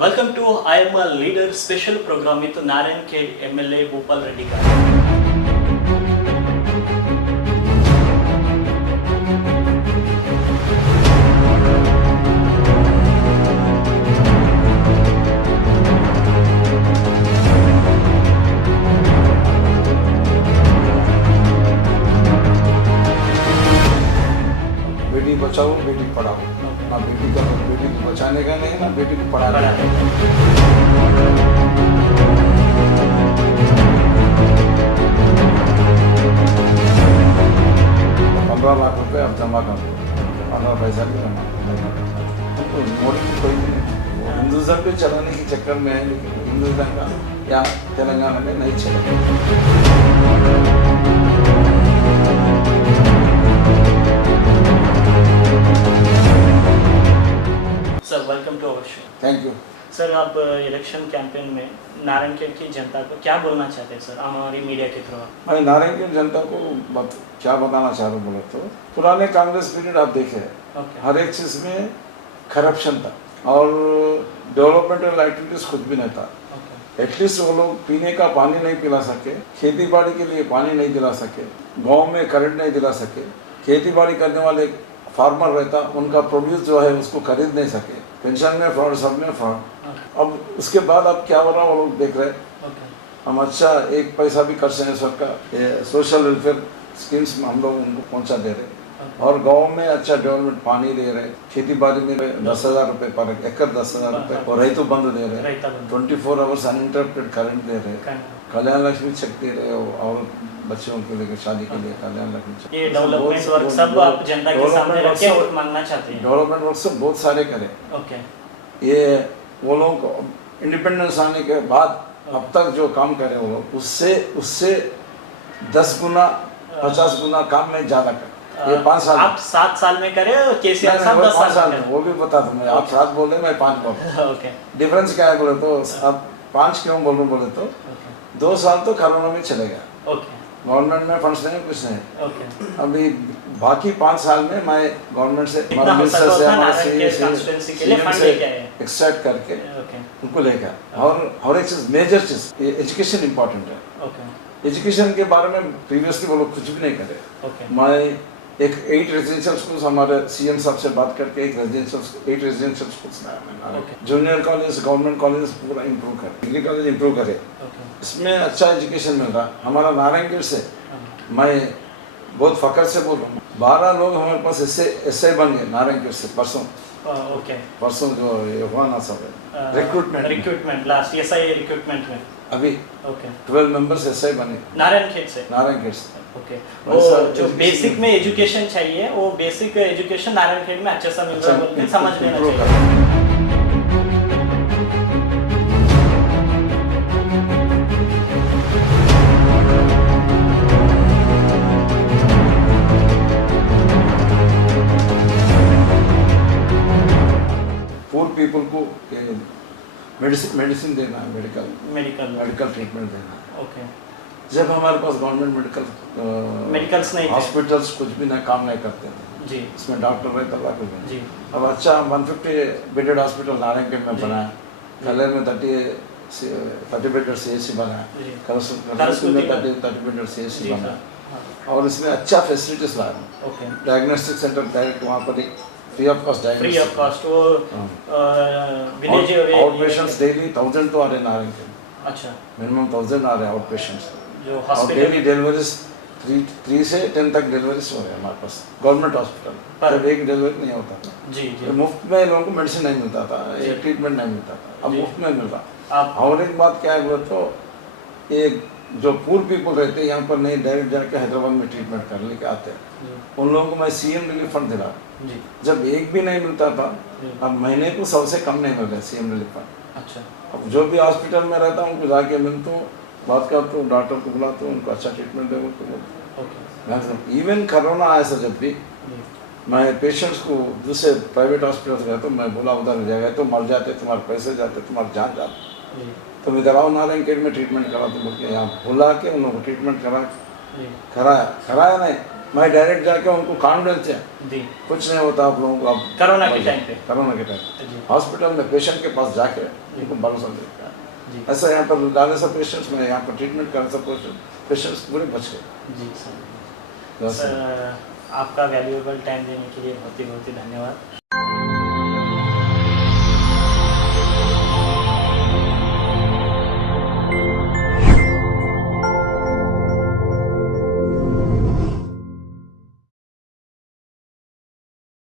Welcome to I Am a Leader special program with Narayan Khed MLA Bhopal Reddy garu. Beti Bachao Beti Padhao, ना बेटी को बचाने का नहीं, ना बेटी को पढ़ाने का नहीं। 15 लाख रुपए अब जमा कर दो, 15 पैसा भी जमा तो मोदी की कोई नहीं, हिंदुज़म पे चलाने के चक्कर में है, लेकिन हिंदुज़म का यहाँ तेलंगाना में नहीं चलेगा। Sir welcome to our show. Thank you. Sir आप इलेक्शन कैंपेन में नारायण खेड की जनता को क्या बोलना चाहते हैं सर हमारी मीडिया के थ्रू? मैं नारायण की जनता को क्या बताना चाह रहा हूँ बोले तो, पुराने कांग्रेस पीरियड आप देखे, हर एक चीज़ में करप्शन था और डेवलपमेंटल एक्टिविटीज कुछ भी नहीं था। एटलीस्ट वो लोग पीने का पानी नहीं पिला सके, खेती बाड़ी के लिए पानी नहीं दिला सके, गांव में करंट नहीं दिला सके, खेती बाड़ी करने वाले फार्मर रहता उनका प्रोड्यूस जो है उसको खरीद नहीं सके, पेंशन में फ्रॉड, सब में फ्रॉड। अब उसके बाद अब क्या हो रहा है वो लोग देख रहे। हम अच्छा एक पैसा भी कर सकें सरकार, ये सोशल वेलफेयर स्कीम्स में हम लोग उनको पहुंचा दे रहे और गांव में अच्छा डेवलपमेंट पानी दे रहे, खेती बाड़ी में 10,000 रुपये पर एकड़ 10,000 रुपये और रैतु बंद दे रहे, 24 आवर्स अनइंटरप्टेड करंट दे रहे, कल्याण लक्ष्मी चेक दे रहे और बच्चों के लिए शादी के लिए कल्याण लक्ष्मी चेक। ये डेवलपमेंट वर्क सब आप जनता के सामने रख के वोट मांगना चाहते हैं? डेवलपमेंट वर्क सब बहुत सारे करे। ये वो लोग इंडिपेंडेंस आने के बाद अब तक जो काम करे वो लोग उससे 10 गुना 50 गुना काम में ज्यादा करे। ये 5 साल आप 7 साल में करे, केसीआर साहब 10 साल में। वो भी बता दूं मैं, आप 7 बोले मैं 5 बोल। डिफरेंस क्या है बोले तो, अब 5 क्यों बोलूं बोले तो 2 साल तो कोरोना में चले गया, गवर्नमेंट में फंड्स नहीं, कुछ नहीं। अभी बाकी 5 साल में मैं गवर्नमेंट से एक्सट्रैक्ट करके उनको लेकर और एक चीज मेजर चीज एजुकेशन इम्पोर्टेंट है। एजुकेशन के बारे में प्रीवियसली वो लोग कुछ भी नहीं करे। मैं एक 8 रेजिडेंशियल स्कूल्स हमारे सीएम साहब से बात करके 8 रेजिडेंशियल स्कूल्स लाया। जूनियर कॉलेज, गवर्नमेंट कॉलेज पूरा इम्प्रूव करे, डिग्री कॉलेज इम्प्रूव करे, इसमें अच्छा एजुकेशन मिल रहा। हमारा नारायणगढ़ से मैं बहुत फख्र से बोल रहा हूँ, 12 लोग हमारे पास ऐसे बन गए नारायणगढ़ से परसों जो ये हुआ ना सब रिक्रूटमेंट लास्ट एसआई रिक्रूटमेंट में अभी 12 मेंबर्स ऐसे बने नारायणगढ़ से। वो जो बेसिक में एजुकेशन चाहिए वो बेसिक एजुकेशन नारायणगढ़ में अच्छा सा मिल रहा है, समझ लेना चाहिए। पूर पीपल को मेडिसिन देना है, मेडिकल ट्रीटमेंट देना है। जब हमारे पास गवर्नमेंट मेडिकल्स नहीं, हॉस्पिटल्स कुछ भी काम नहीं करते थे जी, इसमें डॉक्टर रहता था। अब अच्छा 150 बेडेड हॉस्पिटल नारायणगढ़ में बनाया, कलर में 30 बेडेड CHC बनाया, करसपुर में 30 बेडेड CHC बनाया और इसमें अच्छा फैसिलिटीज लाया। डायग्नोस्टिक सेंटर डायरेक्ट वहाँ पर फ्री ऑफ कॉस्ट वो विलेज आउट पेशेंट्स डेली 1000 तो आ रहे नारायणगढ़। अच्छा, मिनिमम 1000 आ रहे आउट पेशेंट्स जो हॉस्पिटल। डेली डिलीवरीज 3 से 10 तक डिलीवरीज हो रहे हैं हमारे पास गवर्नमेंट हॉस्पिटल पर। जब एक डिलीवरी नहीं होता था जी, मुफ्त में लोगों को मेडिसिन नहीं मिलता था, ट्रीटमेंट नहीं मिलता था, अब मुफ्त में मिल रहा। और एक बात क्या है बोले तो, एक जो पूर पीपल रहते हैं यहाँ पर नहीं डायरेक्ट जाके हैदराबाद में ट्रीटमेंट करने के आते हैं, उन लोगों को मैं CM रिलीफ फंड दिला। जब एक भी नहीं मिलता था, अब महीने को 100 से कम नहीं मिल रहा CM रिलीफ फंड। अच्छा, अब जो भी हॉस्पिटल में रहता हूँ उनको जाके मिलता हूँ, बात करता हूँ, डॉक्टर को बुलाता हूँ, उनको अच्छा ट्रीटमेंट देगा। इवन कोरोना आया सर, जब भी मैं पेशेंट्स को दूसरे प्राइवेट हॉस्पिटल गया तो मैं बोला उधर जाएगा तो मर जाते, तुम्हारे पैसे जाते, तुम्हारी जान जाते, तो इधर आओ नारायणगढ़ में ट्रीटमेंट करा। तो बोल के यहाँ बुला के उन लोगों को ट्रीटमेंट कराया नहीं, मैं डायरेक्ट जाके उनको कॉन्फिडेंस है जी कुछ नहीं होता आप लोगों को। अब कोरोना के टाइम पे टाइम हॉस्पिटल में पेशेंट के पास जाके उनको भरोसा देता है। ऐसा यहाँ पर डाले सब पेशेंट्स में यहाँ पर ट्रीटमेंट कर सब पेशेंट्स पूरे बच गए। जी सर, आपका वैल्यूएबल टाइम देने के लिए बहुत ही धन्यवाद।